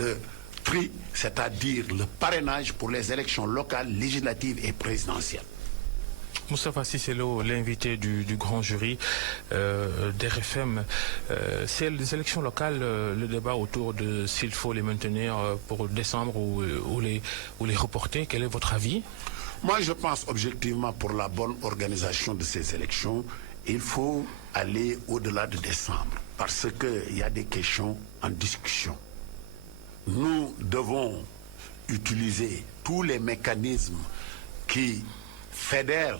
de tri, c'est-à-dire le parrainage pour les élections locales, législatives et présidentielles. Moustapha Cissé Lo, l'invité du grand jury d'RFM, c'est les élections locales, le débat autour de s'il faut les maintenir pour décembre ou les reporter. Quel est votre avis? Moi, je pense objectivement pour la bonne organisation de ces élections, il faut aller au-delà de décembre parce qu'il y a des questions en discussion. Nous devons utiliser tous les mécanismes qui fédèrent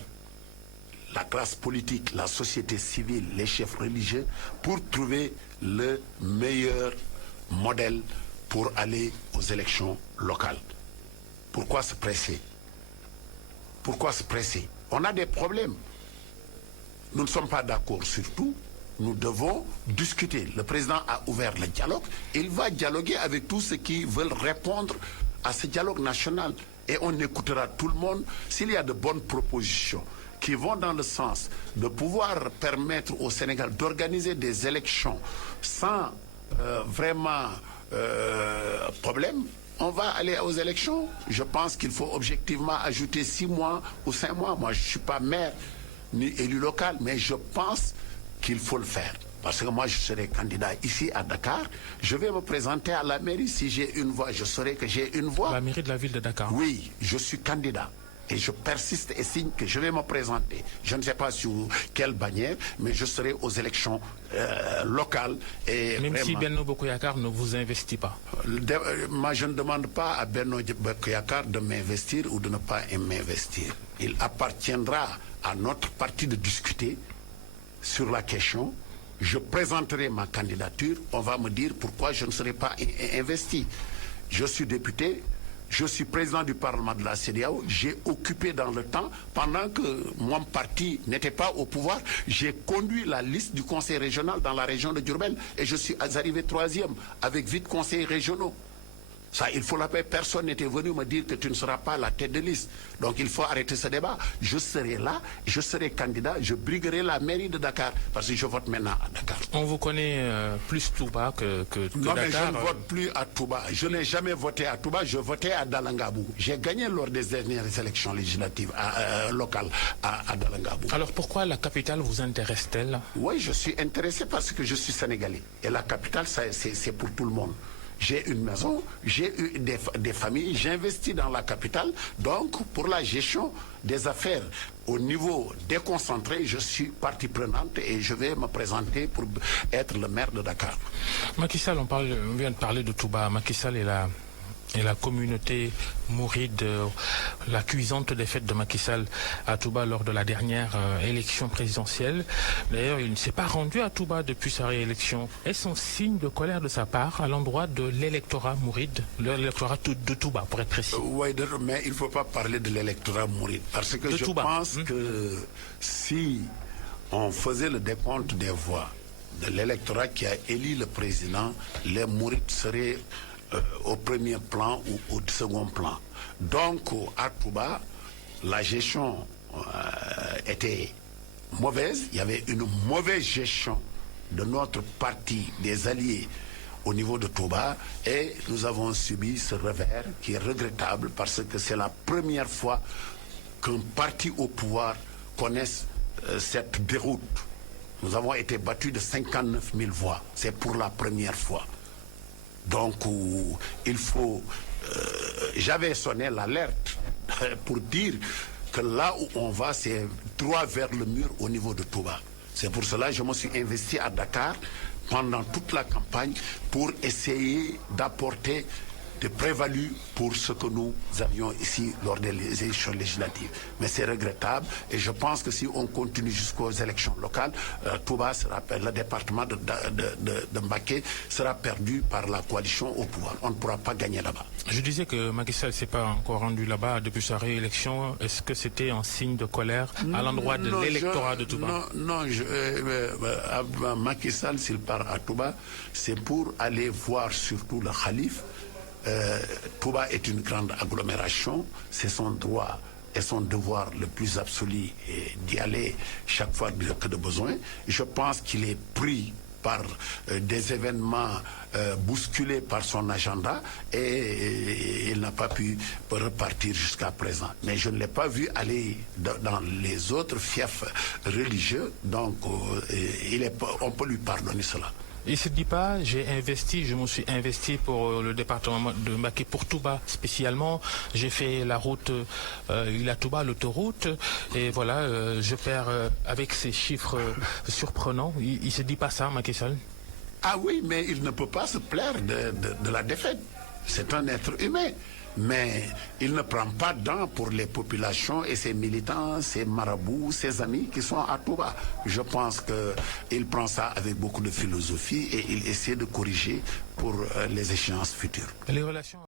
la classe politique, la société civile, les chefs religieux, pour trouver le meilleur modèle pour aller aux élections locales. Pourquoi se presser? Pourquoi se presser? On a des problèmes. Nous ne sommes pas d'accord sur tout. Nous devons discuter. Le président a ouvert le dialogue. Il va dialoguer avec tous ceux qui veulent répondre à ce dialogue national. Et on écoutera tout le monde. S'il y a de bonnes propositions qui vont dans le sens de pouvoir permettre au Sénégal d'organiser des élections sans vraiment problème, on va aller aux élections. Je pense qu'il faut objectivement ajouter 6 mois ou 5 mois. Moi, je ne suis pas maire ni élu local, mais je pense qu'il faut le faire. Parce que moi, je serai candidat ici à Dakar. Je vais me présenter à la mairie. Si j'ai une voix, je saurai que j'ai une voix. La mairie de la ville de Dakar. Oui, je suis candidat. Et je persiste et signe que je vais me présenter. Je ne sais pas sur quelle bannière, mais je serai aux élections locales. Et même vraiment, si Benno Bokk Yakaar ne vous investit pas. Moi, je ne demande pas à Benno Bokk Yakaar de m'investir ou de ne pas m'investir. Il appartiendra à notre parti de discuter sur la question. Je présenterai ma candidature. On va me dire pourquoi je ne serai pas investi. Je suis député. Je suis président du Parlement de la CEDEAO. J'ai occupé dans le temps, pendant que mon parti n'était pas au pouvoir, j'ai conduit la liste du conseil régional dans la région de Diourbel et je suis arrivé 3e avec 8 conseils régionaux. Ça, il faut l'appeler. Personne n'était venu me dire que tu ne seras pas la tête de liste. Donc il faut arrêter ce débat. Je serai là, je serai candidat, je briguerai la mairie de Dakar parce que je vote maintenant à Dakar. On vous connaît plus Touba que non, Dakar. Mais je ne vote plus à Touba. Je n'ai jamais voté à Touba, je votais à Dalangabou. J'ai gagné lors des dernières élections législatives locales à Dalangabou. Alors pourquoi la capitale vous intéresse-t-elle? Oui, je suis intéressé parce que je suis sénégalais. Et la capitale, c'est pour tout le monde. J'ai une maison, j'ai eu des familles, j'investis dans la capitale. Donc, pour la gestion des affaires au niveau déconcentré, je suis partie prenante et je vais me présenter pour être le maire de Dakar. Macky Sall, on vient de parler de Touba. Macky Sall et la communauté mouride, la cuisante défaite de Macky Sall à Touba lors de la dernière élection présidentielle. D'ailleurs, il ne s'est pas rendu à Touba depuis sa réélection. Est-ce un signe de colère de sa part à l'endroit de l'électorat mouride, l'électorat de Touba, pour être précis? Oui, mais il ne faut pas parler de l'électorat mouride, parce que je pense que si on faisait le décompte des voix de l'électorat qui a élu le président, les mourides seraient au premier plan ou au second plan. Donc, à Touba, la gestion était mauvaise. Il y avait une mauvaise gestion de notre parti, des alliés, au niveau de Touba. Et nous avons subi ce revers qui est regrettable parce que c'est la première fois qu'un parti au pouvoir connaisse cette déroute. Nous avons été battus de 59 000 voix. C'est pour la première fois. Donc, il faut... j'avais sonné l'alerte pour dire que là où on va, c'est droit vers le mur au niveau de Touba. C'est pour cela que je me suis investi à Dakar pendant toute la campagne pour essayer d'apporter des prévalues pour ce que nous avions ici lors des élections législatives. Mais c'est regrettable et je pense que si on continue jusqu'aux élections locales, Touba sera, le département de Mbacké sera perdu par la coalition au pouvoir. On ne pourra pas gagner là-bas. Je disais que Macky Sall ne s'est pas encore rendu là-bas depuis sa réélection. Est-ce que c'était un signe de colère à l'endroit de l'électorat de Touba? Non, Macky Sall, s'il part à Touba, c'est pour aller voir surtout le calife. Touba est une grande agglomération, c'est son droit et son devoir le plus absolu d'y aller chaque fois que de besoin. Je pense qu'il est pris par des événements bousculés par son agenda et il n'a pas pu repartir jusqu'à présent. Mais je ne l'ai pas vu aller dans les autres fiefs religieux, donc on peut lui pardonner cela. Il ne se dit pas, je me suis investi pour le département de Mbacké, pour Touba spécialement. J'ai fait la route Ila Touba, l'autoroute, et voilà, je perds avec ces chiffres surprenants. Il ne se dit pas ça, Macky Sall? Ah oui, mais il ne peut pas se plaire de la défaite. C'est un être humain. Mais il ne prend pas dents pour les populations et ses militants, ses marabouts, ses amis qui sont à Touba. Je pense qu'il prend ça avec beaucoup de philosophie et il essaie de corriger pour les échéances futures. Les relations